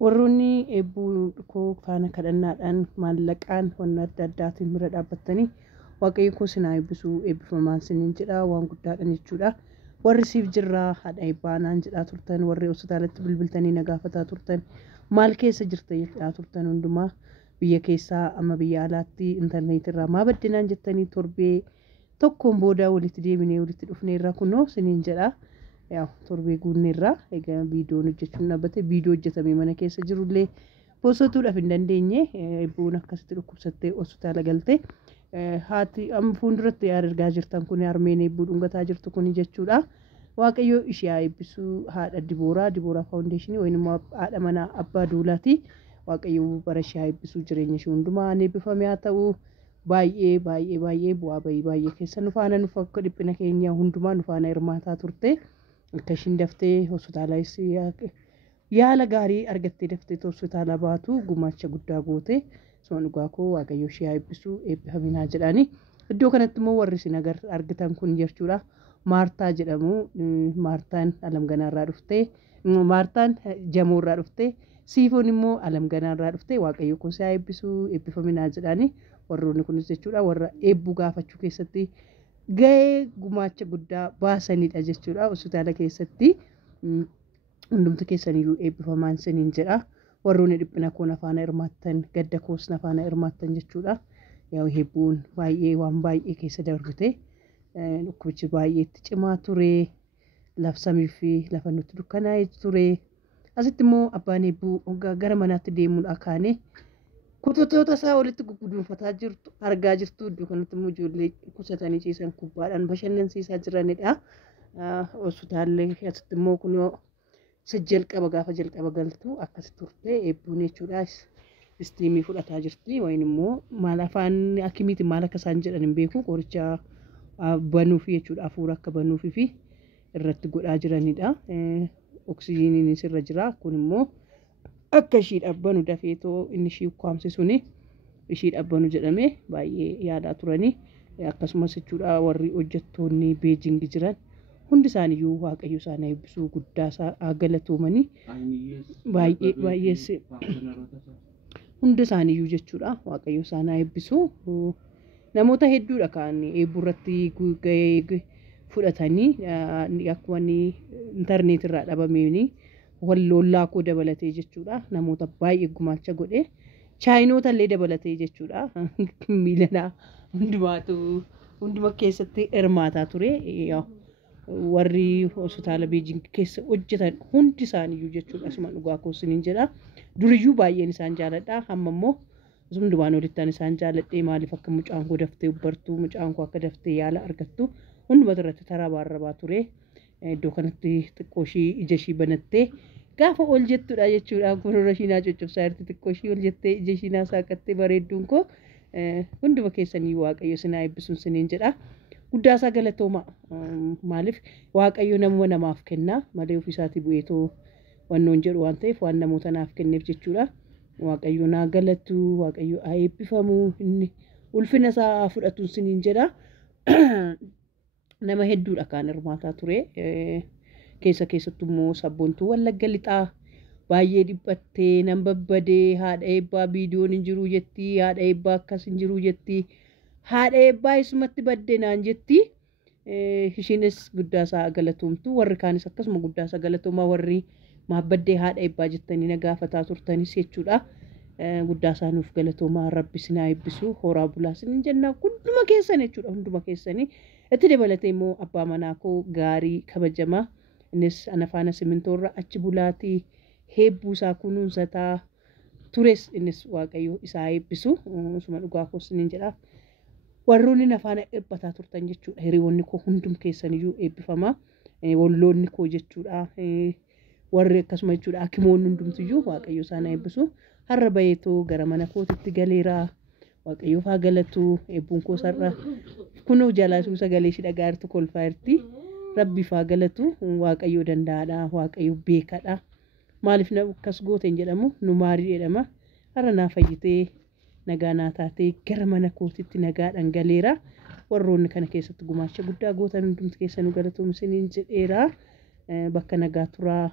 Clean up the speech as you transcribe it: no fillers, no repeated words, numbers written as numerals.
warroonni eebbuu koo faana kadhannaadhaan maallaqaan wanna adda addaatiin bira dhaabbattanii waaqayyo koo sinaa eebbisuu eebbifamaan siniin jedha waan guddaadhaan jechuudha. Warri siif jirraa haadha eebbaa naan jedhaa turtan warri hospitaalatti bilbiltanii na gaafataa turtan maal keessa jirta jedhaa turtan hundumaa biyya keessaa amma biyya alaatti intarneetirraa maa baddinaan jettanii torbee tokkoon booda walitti deebinee walitti dhufneerra kunoo siniin jedha. Yaa torbee guunneerra egaa viidiyoon hojjechuun dhaabbate viidiyoo hojjetamee mana keessa jirullee bosatuudhaaf hin dandeenye eebbuun akkasitti dhukkubsattee hospitaala galtee haati amma fuulduratti argaa jirtan kun harmeen eebbuu dhungataa jirtu kun jechuudha. Waaqayyo ishee eebbisuu haadha Dibooraa Faawundeeshinii wayinii haadha manaa abbaa duulaati. Waaqayyo bara ishee eebbisuu jireenya ishee hundumaa eebbifamee haa ta'u. Baay'ee bu'aa baay'ee keessa nu faana nuuf akka dhiphina keenya hundumaa nu faana hirmaataa turte. Akka ishiin daftee hospitaalaa yaala gaarii argattee daftee hospitaala baatu gumaacha guddaa goote soon dhugaa koo waaqayyo ishee eebbisuu eebbifaminaa jedhani. Iddoo kanatti immoo warri isin argitan kun jechuudha. Maartaa jedhamu Maartaan Alamganaarraa dhuftee Maartaan Jamoorraa dhuftee Siifoon immoo Alamganaarraa dhuftee waaqayyo koo ishee eebbisuu eebbifaminaa jedhani. Warroonni kunis jechuudha warra eebbuu gaafachuu keessatti gahee gumaacha guddaa baasanidha jechuudha. Hospitaala keessatti hundumti keessaniyyuu eebbifamaan siniin jedha. Warroonni dhiphina koo nafaana hirmaattan gadda koos nafaana hirmaattan jechuudha. Yaa eebbuun waan baay'ee keessa darbite dhukkubichi baay'eetti cimaa ture labsamii fi lafa nutti dukkanaa'ee ture. Asitti immoo abbaan eebbuu gara manaatti deemuudhaa kaane kutoota isaa walitti gugguduunfataa jirtu argaa jirtu. Iddoo kanatti immoo ijoollee kusatanii ciisan kubbaadhaan bashannansiisaa jiranidha. Hospitaalli asitti immoo kun gaafa jalqaba galtu akkas turte eebbuun jechuudha. Istiimii fudhataa jirti wayin immoo maal afaan hakimiiti maal akka isaan jedhan hin beeku qoricha banuufi jechuudha hafuura akka banuufi fi irratti godhaa jiranidha. Oksijiiniin sirra jira kun immoo akka ishii dhabbanu dafeetoo inni ishii ukkaamsisuni ishii dhabbanu jedhame baay'ee yaadaa turanii akkasumas jechuudha warri hojjettoonni Beejing jiran hundi isaaniiyyuu waaqayyo isaan eebbisuu guddaa isaa galatoomanii baay'ee hundi isaaniiyyuu jechuudha waaqayyo isaan eebbisuu namoota hedduudha kan eebburratti gahee fudhatanii akkuma intarneetirraa dhabameenii wallollaa koo dabalatee jechuudha namoota baay'ee gumaacha godhe chaayinoota illee dabalatee jechuudha miilanaa hunduma keessatti hirmaataa ture. Warri hospitaala Beejing keessa hojjetan hundi isaaniiyyuu jechuudha asuma dhugaa koo siniin jedha. Duriyyuu baay'een isaan jaaladha amma immoo hundumaan olittaan isaan jaaladhee maaliif akka mucaan koo daftee ubbartuu mucaan koo akka daftee yaala argattu hundumatu irratti taraa baarrabaa ture. Iddoo kanatti xiqqoo ishii ija ishii banattee gaafa ol jettudha jechuudha. Gurra ishii naa coccobsaa jirti xiqqoo ishii ol jettee ija ishii naa saaqattee bareedduun koo hunduma keessanii waaqayyo sinaa eebbisuun siniin jedha. Guddaasaa galatooma maaliif waaqayyo nama namaaf kenna malee ofiisaatii bu'eetoo wannoon jedhu waan ta'eef waan namoota naaf kenneef jechuudha. Waaqayyo naa galatu waaqayyo haa eebbifamu inni ulfina isaa fudhatuun siniin jedha. Nama hedduudha kan hirmaataa ture. Keessattuu immoo sabboontuu Wallagga Lixaa baay'ee dhiphattee nan babbadee haadha eebbaa viidiyoon hin jiru jetti haadha eebbaa akkas hin jiru jetti haadha eebbaa isumatti baddee naan jetti. Ishiinis guddaasaa galatoomtu warri kaanis akkasuma guddaasaa galatoomaa warri maabbaddee haadha eebbaa jettanii na gaafataa turtanis jechuudha. Guddaasaa nuuf galatoomaa rabbi sinaa eebbisuu horaa bulaa siniin jennaa hunduma keessan jechuudha hunduma keessanii. Itti dabalatee immoo abbaa manaa koo gaarii kabajamaa innis anafaana simintoorra achi bulaatii heebbuu isaa kunuunsataa tures innis waaqayyo isaa eebbisu suma dhugaa koo siniin jedha. Warroonni nafaana eebbataa turtan jechuudha hiriyoonni koo hundum keessaniyyuu eebbifamaa walloonni koo jechuudha. Warri akkasuma jechuudha hakimoonni hundumtiyyuu waaqayyo isaan eebbisu. Har'a bayeetoo gara mana kootitti galeeraa waaqayyo faa galatu eebbuun koo sarara kunoo jalaasuu sagalee ishii dhagaa jirtu kolfaa jirti. Rabbi faa galatu waaqayyo danda'aadha waaqayyo beekadha. Maaliif na akkas gooteen jedhamu nu maarii jedhama. Har'a naa fayyitee nagaa naa taatee gara mana kootitti nagaadhaan galeera. Warroonni kana keessatti gumaacha guddaa gootan hundumti keessanuu galatoomsiniin jedheera. Bakka nagaa turaa.